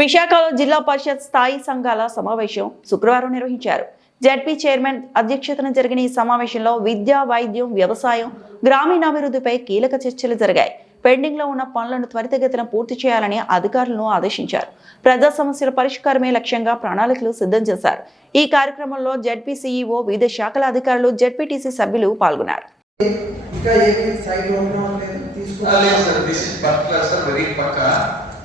విశాఖలో జిల్లా పరిషత్ స్థాయి సంఘాల సమావేశం శుక్రవారం నిర్వహించారు. జడ్పీ చైర్మన్ అధ్యక్షతన జరిగిన ఈ సమావేశంలో విద్య వైద్యం వ్యవసాయం గ్రామీణాభివృద్ధిపై కీలక చర్చలు జరిగాయి. పెండింగ్లో ఉన్న పనులను త్వరితగతిన పూర్తి చేయాలని అధికారులను ఆదేశించారు. ప్రజా సమస్యల పరిష్కారమే లక్ష్యంగా ప్రణాళికలు సిద్ధం చేశారు. ఈ కార్యక్రమంలో జడ్పీ సీఈఓ వివిధ శాఖల అధికారులు జడ్పీటీసీ సభ్యులు పాల్గొన్నారు. ఇంకా ఏమి సైడ్ ఉండడం లేదు లేదు తీసుకున్నాం sir this is particular sir very పక్క.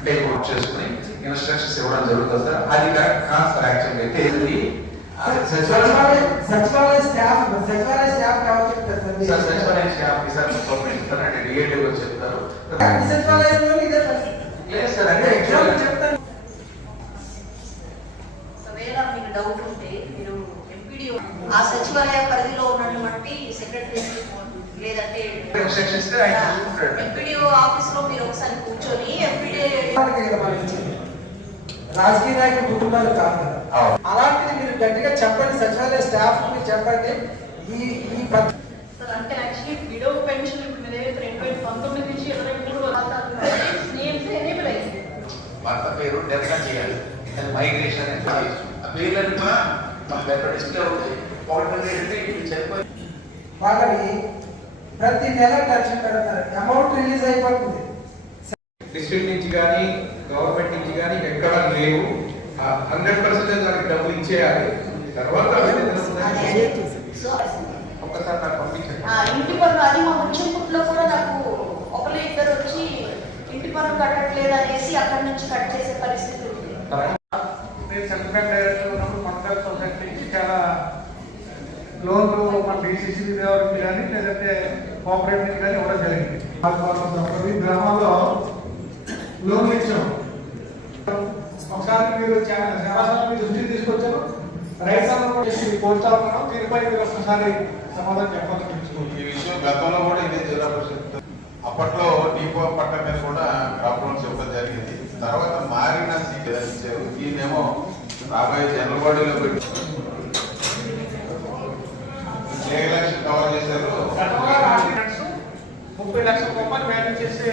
టేక్ అవుట్ చేసుకుని ఇన్స్ట్రక్షన్స్ ఇవ్వడం జరుగుతుంది సార్ అది కాదు సార్ యాక్చువల్ అయితే సచివాలయ సచివాలయ స్టాఫ్ సచివాలయ స్టాఫ్ ఎవరు చెప్తారు సార్ సార్ సచివాలయం చెప్తారు అంటే డిఏటి వచ్చి చెప్తారు అన్ని సచివాలయంలో ఇదే పరిస్థితి. లేదు సార్ అంటే అంటే యాక్చువల్ ఎగ్జాంపుల్ చెప్తాను ఒకవేళ మీకు డౌట్ ఉంటే మీరు ఎంపీడీఓ ఆ సచివాలయ పరిధిలో ఉన్నటువంటి సెక్రటరీ లేదంటే ఎంపీడీఓ ఆఫీస్లో మీరు ఒకసారి కూర్చొని ఎంపీడీ. రాజకీయ నాయకుల కుటుంబాలు కాదు. అలాంటిది మీరు గట్టిగా చెప్పండి సచివాలయ స్టాఫ్ మీరు చెప్పండి. ఈ ఈ అంటే యాక్చువల్లీ విడో పెన్షన్ ఇప్పుడు ఏదైతే రెండు వేల పంతొమ్మిది నుంచి ఇరవై మూడు నేమ్స్ ఎనేబుల్ అయింది భర్త పేరు డెఫినెట్ చేయాలి. అది మైగ్రేషన్ పేర్లను కూడా డిస్ప్లే ఒకటి వాళ్ళని ప్రతి నెల టెన్షన్ పెడతారు అమౌంట్ రిలీజ్ అయిపోతుంది. డిస్ట్రిక్ట్ నుంచి కానీ గవర్నమెంట్ నుంచి కానీ ఎక్కడా లేవు. హండ్రెడ్ పర్సెంట్ దానికి డబ్బులు ఇచ్చేయాలి. తర్వాత ఒక్కసారి నాకు పంపించండి. ఇంటి పన్ను అది మా ముచ్చంపుట్లో కూడా నాకు ఒకరు ఇద్దరు వచ్చి ఇంటి పన్ను కట్టట్లేదు అనేసి అక్కడి నుంచి కట్ చేసే పరిస్థితి ఉంది. లోన్లు మన డిసిసి నుంచి కానీ లేదంటే కోఆపరేటివ్ నుంచి కానీ ఇవ్వడం జరిగింది. ప్రతి గ్రామాల్లో లోన్లు ఇచ్చాం ఒకసారి మీరు చాలా చాలా మీ దృష్టికి తీసుకొచ్చారు. రైతాంగం చేసి కోరుతా దీనిపై మీరు ఒకసారి సమాధానం చెప్పాలని ఈ విషయం గతంలో కూడా ఇదే జిల్లా పరిషత్ అప్పట్లో డీపో పట్ట మీద కూడా క్రాప్ లోన్స్ ఇవ్వడం జరిగింది. తర్వాత మారిన సీట్ ఇచ్చారు. దీన్నేమో రాబోయే జనరల్ బాడీలో పెట్టి కవర్ చేశారు? ముప్పై లక్షల రూపాయలు మేనేజ్ చేసే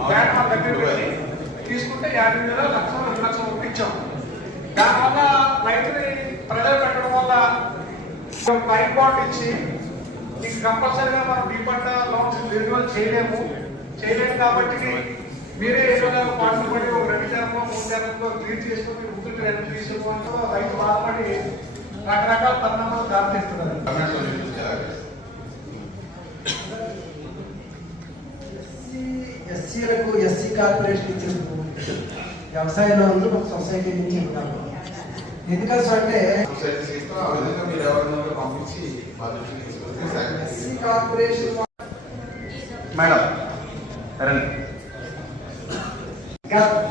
బ్యాంక్ మన దగ్గర తీసుకుంటే యాభై వేల లక్షలు రెండు లక్షలు ఇచ్చాం దానివల్ల రైతుని ప్రజలు పెట్టడం వల్ల టైం బాండ్ ఇచ్చి మీకు కంపల్సరీగా మనం బీ పంట లోన్స్ రెన్యువల్ చేయలేము. చేయలేము కాబట్టి మీరే ఏదైనా పాటలు పడి ఒక రెండు జనంలో మూడు జనంలో క్లియర్ చేసుకొని ముందుకు రెండు తీసుకోవడంతో రైతు బాధపడి రకరకాల పరిణామాలు దారితీస్తున్నారు కమెంట్స్ ఎస్సీలకు ఎస్సీ కార్పొరేషన్ ఇచ్చిన భూమి. వ్యవసాయంలో ఉంది ఒక సొసైటీ నుంచి ఇవ్వాలి ఎందుకంటే అంటే సొసైటీస్ ఇస్తాం ఆ విధంగా మీరు ఎవరైనా కూడా పంపించి మా దృష్టికి తీసుకొస్తే సాయం ఎస్సీ కార్పొరేషన్ మేడం రండి గత-